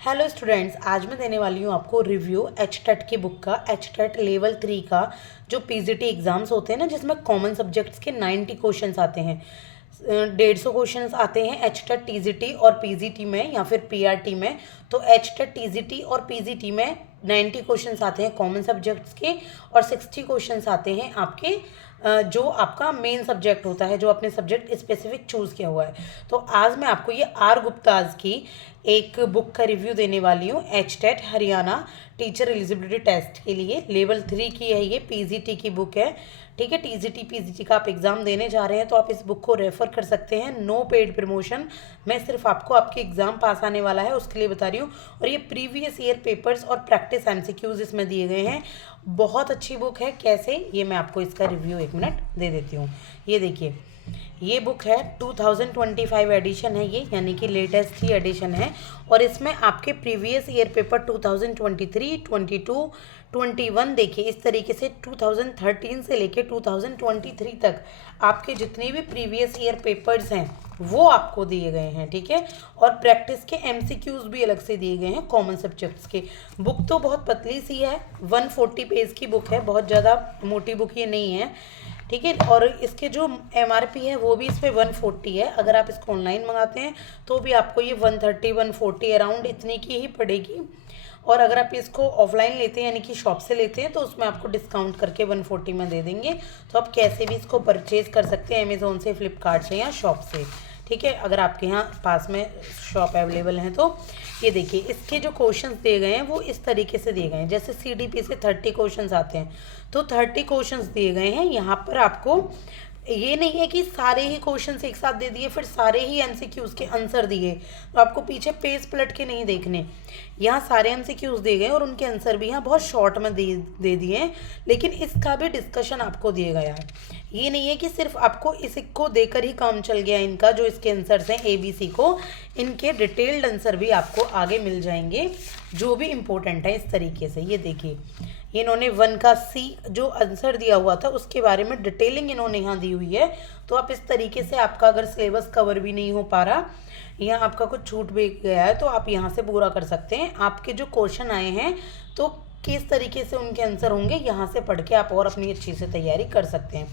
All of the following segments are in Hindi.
हेलो स्टूडेंट्स, आज मैं देने वाली हूँ आपको रिव्यू एचटेट की बुक का। एचटेट लेवल 3 का जो पीजीटी एग्ज़ाम्स होते हैं ना, जिसमें कॉमन सब्जेक्ट्स के 90 क्वेश्चंस आते हैं। 150 क्वेश्चंस आते हैं एचटेट टीजीटी और पीजीटी में या फिर पीआरटी में। तो एचटेट टीजीटी और पीजीटी में 90 क्वेश्चंस आते हैं कॉमन सब्जेक्ट्स के और 60 क्वेश्चंस आते हैं आपके जो आपका मेन सब्जेक्ट होता है, जो आपने सब्जेक्ट स्पेसिफिक चूज़ किया हुआ है। तो आज मैं आपको ये आर गुप्ताज की एक बुक का रिव्यू देने वाली हूँ। HTET Haryana teacher eligibility test के लिए लेवल 3 की है, ये पीजीटी की बुक है। ठीक है, टीजीटी पीजीटी का आप एग्ज़ाम देने जा रहे हैं तो आप इस बुक को रेफ़र कर सकते हैं। नो पेड प्रमोशन, मैं सिर्फ आपको आपके एग्ज़ाम पास आने वाला है उसके लिए बता रही हूँ। और ये प्रीवियस ईयर पेपर्स और प्रैक्टिस एमसीक्यूज़ इसमें दिए गए हैं। बहुत अच्छी बुक है। कैसे, ये मैं आपको इसका रिव्यू एक मिनट दे देती हूँ। ये देखिए, ये बुक है 2025 एडिशन है ये, यानी कि लेटेस्ट ही एडिशन है। और इसमें आपके प्रीवियस ईयर पेपर 2023, 22, 21 देखिए, इस तरीके से 2013 से लेके 2023 तक आपके जितने भी प्रीवियस ईयर पेपर्स हैं वो आपको दिए गए हैं। ठीक है, और प्रैक्टिस के एमसीक्यूज भी अलग से दिए गए हैं कॉमन सब्जेक्ट्स के। बुक तो बहुत पतली सी है, 140 पेज की बुक है, बहुत ज़्यादा मोटी बुक ये नहीं है। ठीक है, और इसके जो एमआरपी है वो भी इस पर 140 है। अगर आप इसको ऑनलाइन मंगाते हैं तो भी आपको ये 130, 140 अराउंड इतनी की ही पड़ेगी। और अगर आप इसको ऑफलाइन लेते हैं यानी कि शॉप से लेते हैं तो उसमें आपको डिस्काउंट करके 140 में दे देंगे। तो आप कैसे भी इसको परचेज़ कर सकते हैं, अमेज़ोन से, फ्लिपकार्ट से या शॉप से। ठीक है, अगर आपके यहाँ पास में शॉप अवेलेबल हैं तो। ये देखिए, इसके जो क्वेश्चंस दिए गए हैं वो इस तरीके से दिए गए हैं। जैसे सीडीपी से 30 क्वेश्चंस आते हैं तो 30 क्वेश्चंस दिए गए हैं। यहाँ पर आपको ये नहीं है कि सारे ही क्वेश्चंस एक साथ दे दिए फिर सारे ही एमसीक्यूज़ के आंसर दिए, तो आपको पीछे पेज पलट के नहीं देखने। यहाँ सारे एमसीक्यूज़ दिए गए और उनके आंसर भी यहाँ बहुत शॉर्ट में दे दिए हैं, लेकिन इसका भी डिस्कशन आपको दिया गया है। ये नहीं है कि सिर्फ आपको इसको देकर ही काम चल गया इनका। जो इसके आंसर्स हैं ABC को, इनके डिटेल्ड आंसर भी आपको आगे मिल जाएंगे जो भी इम्पोर्टेंट है इस तरीके से। ये देखिए, इन्होंने 1 का C जो आंसर दिया हुआ था उसके बारे में डिटेलिंग इन्होंने यहाँ दी हुई है। तो आप इस तरीके से, आपका अगर सिलेबस कवर भी नहीं हो पा रहा, यहाँ आपका कुछ छूट भी गया है, तो आप यहाँ से पूरा कर सकते हैं। आपके जो क्वेश्चन आए हैं तो किस तरीके से उनके आंसर होंगे, यहाँ से पढ़ के आप और अपनी अच्छी से तैयारी कर सकते हैं।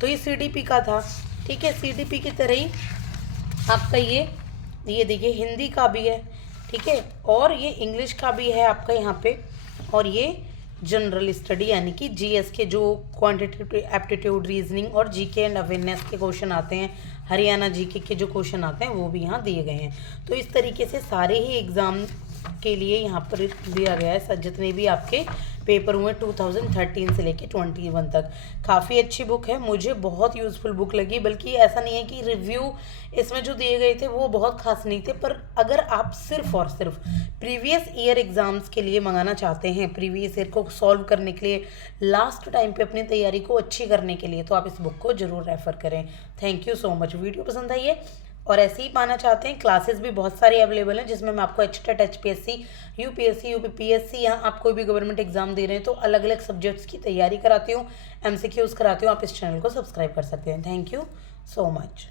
तो ये CDP का था। ठीक है, CDP की तरह ही आपका ये देखिए, हिंदी का भी है। ठीक है, और ये इंग्लिश का भी है आपका यहाँ पे। और ये जनरल स्टडी यानी कि जीएस के जो क्वांटिटेटिव एप्टीट्यूड, रीजनिंग और जीके एंड अवेयरनेस के क्वेश्चन आते हैं, हरियाणा जीके के जो क्वेश्चन आते हैं वो भी यहाँ दिए गए हैं। तो इस तरीके से सारे ही एग्ज़ाम के लिए यहाँ पर दिया गया है, जितने भी आपके पेपर हुए 2013 से लेके 21 तक। काफ़ी अच्छी बुक है, मुझे बहुत यूज़फुल बुक लगी। बल्कि ऐसा नहीं है कि रिव्यू इसमें जो दिए गए थे वो बहुत खास नहीं थे, पर अगर आप सिर्फ और सिर्फ प्रीवियस ईयर एग्ज़ाम्स के लिए मंगाना चाहते हैं, प्रीवियस ईयर को सॉल्व करने के लिए, लास्ट टाइम पे अपनी तैयारी को अच्छी करने के लिए, तो आप इस बुक को ज़रूर रेफ़र करें। Thank you so much. Video पसंद आई है और ऐसे ही पाना चाहते हैं, क्लासेस भी बहुत सारी अवेलेबल हैं जिसमें मैं आपको एचटेट, HPSC, UPSC, UPPSC, यहाँ आप कोई भी गवर्नमेंट एग्जाम दे रहे हैं तो अलग अलग सब्जेक्ट्स की तैयारी कराती हूँ, MCQs कराती हूँ। आप इस चैनल को सब्सक्राइब कर सकते हैं। Thank you so much.